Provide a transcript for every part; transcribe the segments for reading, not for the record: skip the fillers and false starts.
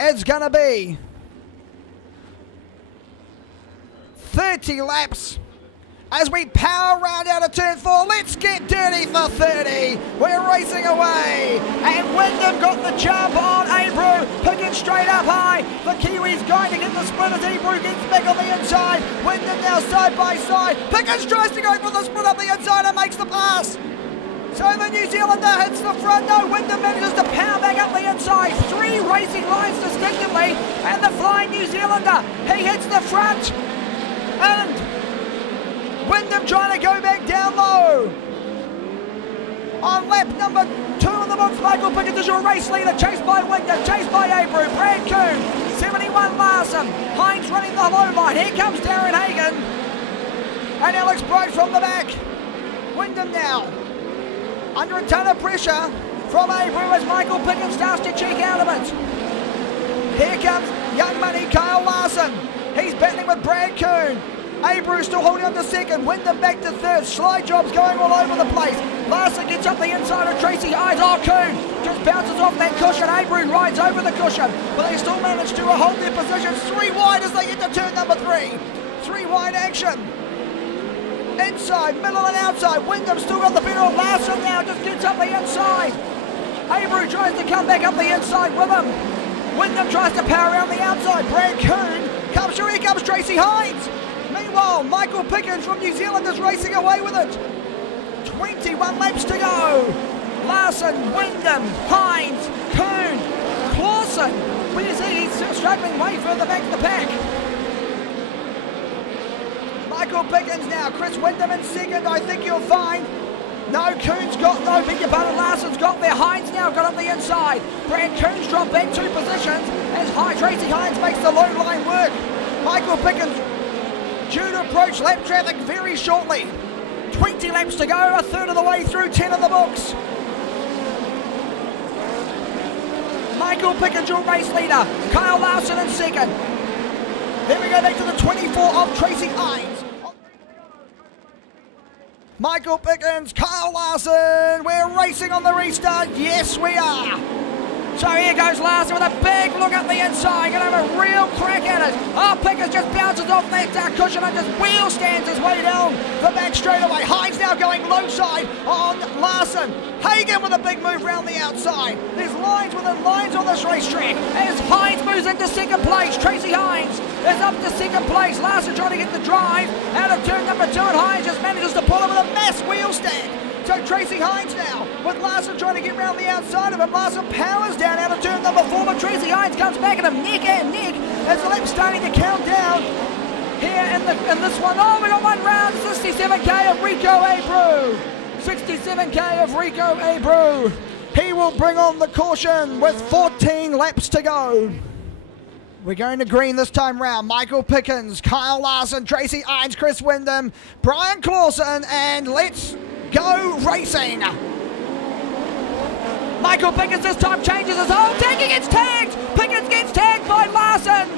It's going to be 30 laps as we power round out of turn 4. Let's get dirty for 30. We're racing away. And Wyndham got the jump on Abreu. Picking straight up high. The Kiwi's going to get the split as Abreu gets back on the inside. Wyndham now side by side. Pickens tries to go for the split up the inside and makes the pass. So the New Zealander hits the front. No, Wyndham manages to power back up the inside. 3 racing lines distinctively. And the flying New Zealander, he hits the front. And Wyndham trying to go back down low. On lap number 2 in the books, Michael Pickens is your race leader, chased by Wyndham, chased by Abreu, Brad Coon, 71 Larson, Hines running the low line. Here comes Darren Hagen and Alex Bright from the back. Wyndham now under a ton of pressure from Abreu as Michael Pickens starts to check out of it. Here comes young money Kyle Larson. He's battling with Brad Coon. Abreu still holding on to second. Wyndham back to third. Slide jobs going all over the place. Larson gets up the inside of Tracy Hines. Oh, Coon just bounces off that cushion. Abreu rides over the cushion, but they still manage to hold their positions. 3 wide as they get to turn number 3. 3 wide action. Inside, middle and outside. Wyndham still got the better of Larson now. Just gets up the inside. Abreu tries to come back up the inside with him. Wyndham tries to power around the outside. Brad Coon comes through. Here comes Tracy Hines. Meanwhile, Michael Pickens from New Zealand is racing away with it. 21 laps to go. Larson, Wyndham, Hines, Coon, Clauson. But you see, he's still struggling way further back in the pack. Michael Pickens now. Chris Wyndham in second. I think you'll find. No, Coon's got no, beg your pardon, Larson's got there. Hines now got on the inside. Brad Coon's dropped back 2 positions as Tracy Hines makes the low line work. Michael Pickens due to approach lap traffic very shortly. 20 laps to go, a third of the way through, 10 in the books. Michael Pickens, your race leader. Kyle Larson in second. Then we go back to the 24 of Tracy Hines. Michael Pickens, Kyle Larson, we're racing on the restart. Yes, we are. So here goes Larson with a big look at the inside. Going to have a real crack at it. Oh, Pickens just bounces off that cushion and just wheel stands his way down the back straightaway. Hines now going low side on Larson. Hagen with a big move around the outside. There's lines within lines on this racetrack as Hines moves into second place. Tracy Hines is up to second place. Larson trying to get the drive out of turn number 2 and Hines just manages to pull him with a mass wheel stand. So Tracy Hines now, with Larson trying to get round the outside of him. Larson powers down out of turn number 4, but Tracy Hines comes back at him neck and neck as the lap's starting to count down here in this one. Oh, we got one round, 67k of Rico Abreu. 67k of Rico Abreu. He will bring on the caution with 14 laps to go. We're going to green this time round. Michael Pickens, Kyle Larson, Tracy Hines, Chris Wyndham, Bryan Clauson, and let's go racing. Michael Pickens this time changes his whole tag. He gets tagged. Pickens gets tagged by Larson.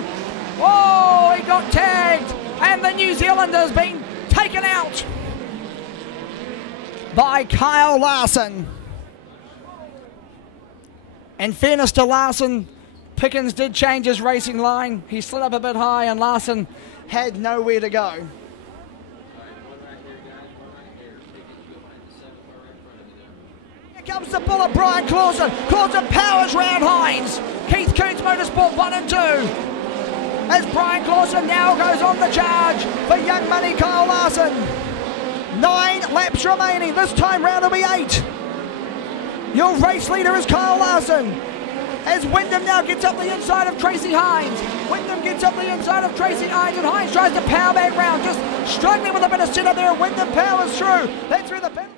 Oh, he got tagged. And the New Zealander's been taken out by Kyle Larson. In fairness to Larson, Pickens did change his racing line. He slid up a bit high and Larson had nowhere to go. Here comes the bullet, Bryan Clauson. Clauson powers round Hines. Keith Coons Motorsport 1 and 2. As Bryan Clauson now goes on the charge for young money Kyle Larson. 9 laps remaining. This time round will be 8. Your race leader is Kyle Larson. As Wyndham now gets up the inside of Tracy Hines. Wyndham gets up the inside of Tracy Hines and Hines tries to power back round. Just struggling with a bit of sit up there. Wyndham powers through. That's through the penalty.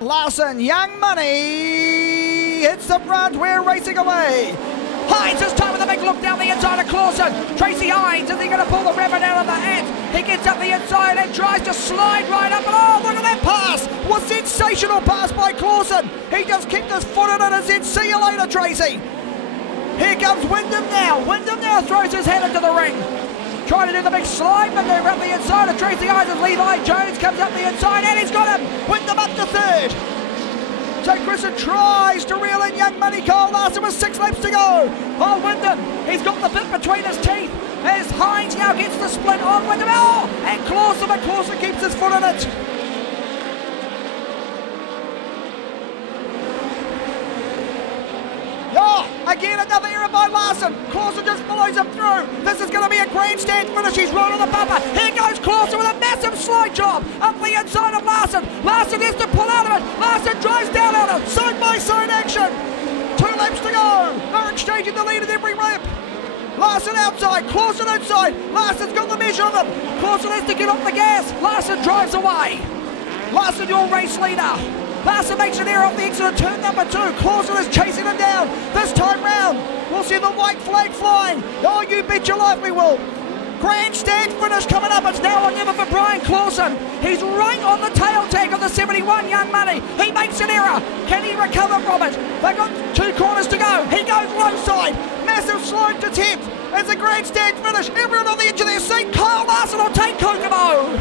Larson, young money, hits the front, we're racing away. Hines this time with a big look down the inside of Clauson. Tracy Hines, is he going to pull the rabbit out of the hat? He gets up the inside and tries to slide right up. And oh, look at that pass. What sensational pass by Clauson. He just kicked his foot in it and said, see you later, Tracy. Here comes Wyndham now. Wyndham now throws his head into the ring. Trying to do the big slide maneuver up the inside of Tracy Hines as Levi Jones comes up the inside and he's got him. Wyndham up to third. So Grissom tries to reel in Young Money. Kyle Larson with 6 laps to go. Oh, Wyndham, he's got the bit between his teeth as Hines now gets the split on Wyndham. Oh, and Clauson, but Clauson keeps his foot in it. Oh, again another error by Larson. Clauson just follows him through. This is going to be a grandstand finish. He's right on the bumper. Here goes Clauson with a massive slide job up the inside of Larson. Larson has to pull out of it. Larson drives down on it. Side by side action. 2 laps to go. They're exchanging the lead at every lap. Larson outside, Clauson outside. Larson's got the measure of him. Clauson has to get off the gas. Larson drives away. Larson, your race leader. Larson makes an error off the exit of turn number 2. Clauson is chasing him down. This time round, we'll see the white flag flying. Oh, you bet your life we will. Grandstand finish coming up. It's now or never for Bryan Clauson. He's right on the tail tag of the 71 Young Money. He makes an error. Can he recover from it? They've got 2 corners to go. He goes low side. Massive slide to 10th. It's a grandstand finish. Everyone on the edge of their seat. Kyle Larson will take Kokomo.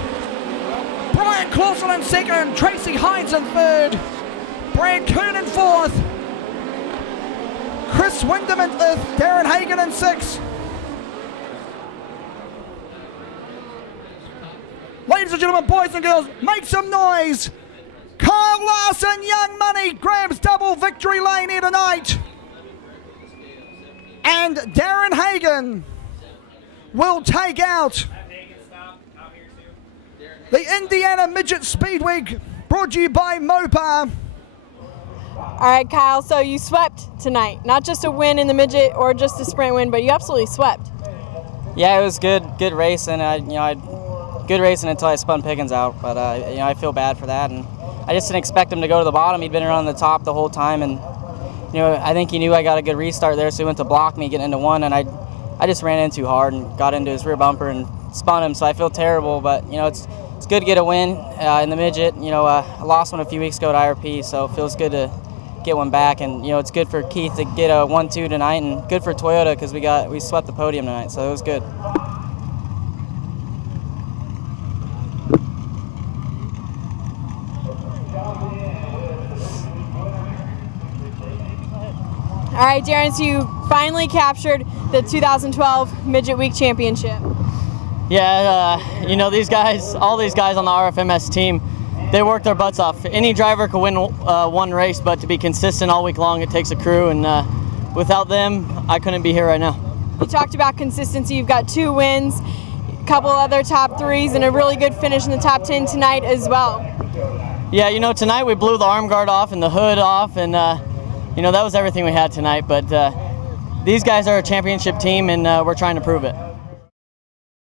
Bryan Clauson in 2nd. Tracy Hines in 3rd. Brad Kuhn in 4th. Chris Wyndham in 5th. Darren Hagen in 6th. Ladies and gentlemen, boys and girls, make some noise. Kyle Larson, Young Money, grabs double victory lane here tonight. And Darren Hagen will take out the Indiana Midget Speedway, brought to you by Mopar. All right, Kyle, so you swept tonight. Not just a win in the midget or just a sprint win, but you absolutely swept. Yeah, it was good racing. Good racing until I spun Pickens out, but I feel bad for that, and I just didn't expect him to go to the bottom. He'd been around the top the whole time, and I think he knew I got a good restart there, so he went to block me getting into 1, and I just ran in too hard and got into his rear bumper and spun him. So I feel terrible, but it's good to get a win in the midget. I lost one a few weeks ago at IRP, so it feels good to get one back, and it's good for Keith to get a 1-2 tonight, and good for Toyota because we swept the podium tonight, so it was good. All right, Darren, so you finally captured the 2012 Midget Week Championship. Yeah, these guys, all these guys on the RFMS team, they work their butts off. Any driver could win one race, but to be consistent all week long, it takes a crew, and without them, I couldn't be here right now. You talked about consistency. You've got 2 wins, a couple other top 3s, and a really good finish in the top 10 tonight as well. Yeah, tonight we blew the arm guard off and the hood off, and that was everything we had tonight, but these guys are a championship team, and we're trying to prove it.